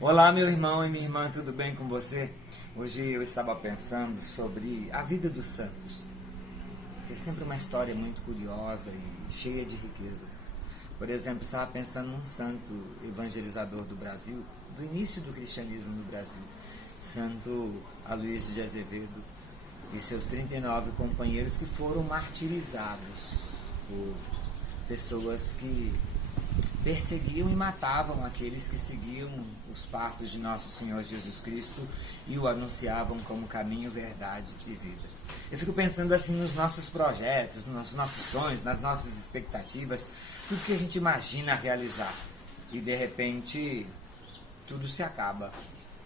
Olá, meu irmão e minha irmã, tudo bem com você? Hoje eu estava pensando sobre a vida dos santos, que é sempre uma história muito curiosa e cheia de riqueza. Por exemplo, estava pensando num santo evangelizador do Brasil, do início do cristianismo no Brasil, Santo Aloysio de Azevedo e seus 39 companheiros que foram martirizados por pessoas que perseguiam e matavam aqueles que seguiam os passos de nosso Senhor Jesus Cristo e o anunciavam como caminho, verdade e vida. Eu fico pensando assim nos nossos projetos, nos nossos sonhos, nas nossas expectativas, tudo que a gente imagina realizar. E de repente tudo se acaba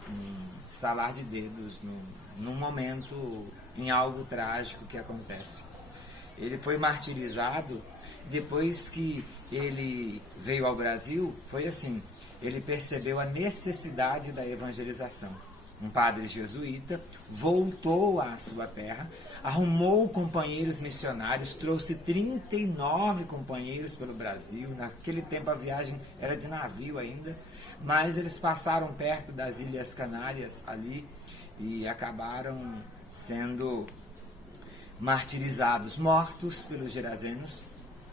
num estalar de dedos, num momento, em algo trágico que acontece. Ele foi martirizado depois que ele veio ao Brasil. Foi assim, ele percebeu a necessidade da evangelização. Um padre jesuíta voltou à sua terra, arrumou companheiros missionários, trouxe 39 companheiros pelo Brasil. Naquele tempo a viagem era de navio ainda, mas eles passaram perto das Ilhas Canárias ali e acabaram sendo martirizados, mortos pelos gerazenos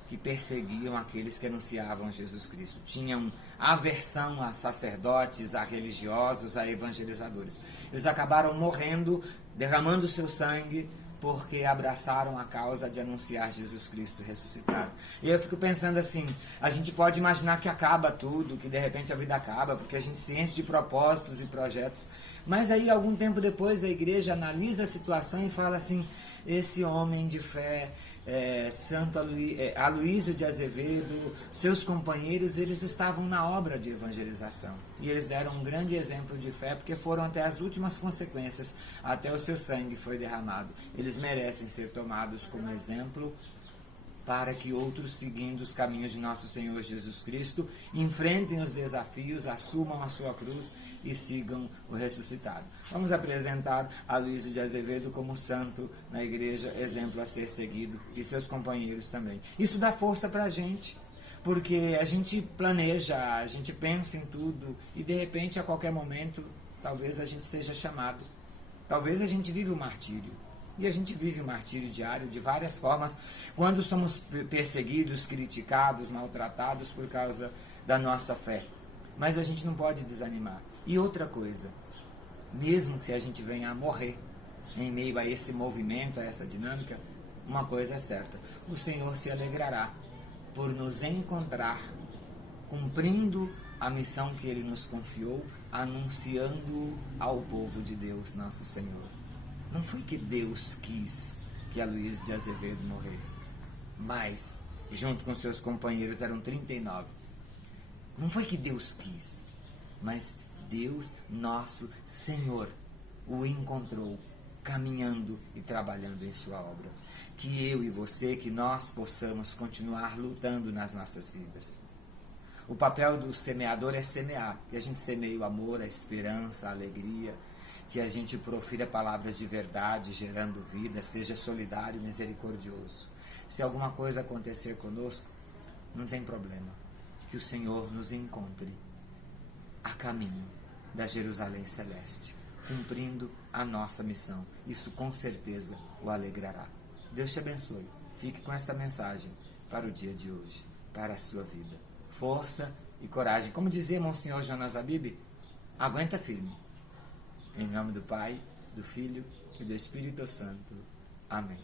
que perseguiam aqueles que anunciavam Jesus Cristo. Tinham aversão a sacerdotes, a religiosos, a evangelizadores. Eles acabaram morrendo, derramando seu sangue, porque abraçaram a causa de anunciar Jesus Cristo ressuscitado. E eu fico pensando assim, a gente pode imaginar que acaba tudo, que de repente a vida acaba, porque a gente se enche de propósitos e projetos, mas aí algum tempo depois a igreja analisa a situação e fala assim, esse homem de fé, Santo Aloysio de Azevedo, seus companheiros, eles estavam na obra de evangelização. E eles deram um grande exemplo de fé, porque foram até as últimas consequências, até o seu sangue foi derramado. Eles merecem ser tomados como exemplo para que outros, seguindo os caminhos de nosso Senhor Jesus Cristo, enfrentem os desafios, assumam a sua cruz e sigam o ressuscitado. Vamos apresentar Aloysio de Azevedo como santo na igreja, exemplo a ser seguido, e seus companheiros também. Isso dá força para a gente, porque a gente planeja, a gente pensa em tudo, e de repente, a qualquer momento, talvez a gente seja chamado. Talvez a gente vive o martírio. E a gente vive o martírio diário de várias formas, quando somos perseguidos, criticados, maltratados por causa da nossa fé. Mas a gente não pode desanimar. E outra coisa, mesmo que a gente venha a morrer em meio a esse movimento, a essa dinâmica, uma coisa é certa, o Senhor se alegrará por nos encontrar cumprindo a missão que Ele nos confiou, anunciando ao povo de Deus, nosso Senhor. Não foi que Deus quis que Aloysio de Azevedo morresse, mas, junto com seus companheiros, eram 39. Não foi que Deus quis, mas Deus, nosso Senhor, o encontrou, caminhando e trabalhando em sua obra. Que eu e você, que nós possamos continuar lutando nas nossas vidas. O papel do semeador é semear, que a gente semeie o amor, a esperança, a alegria, que a gente profira palavras de verdade, gerando vida, seja solidário e misericordioso. Se alguma coisa acontecer conosco, não tem problema, que o Senhor nos encontre a caminho da Jerusalém Celeste, cumprindo a nossa missão. Isso com certeza o alegrará. Deus te abençoe. Fique com esta mensagem para o dia de hoje, para a sua vida. Força e coragem. Como dizia Monsenhor Jonas Abib, aguenta firme. Em nome do Pai, do Filho e do Espírito Santo. Amém.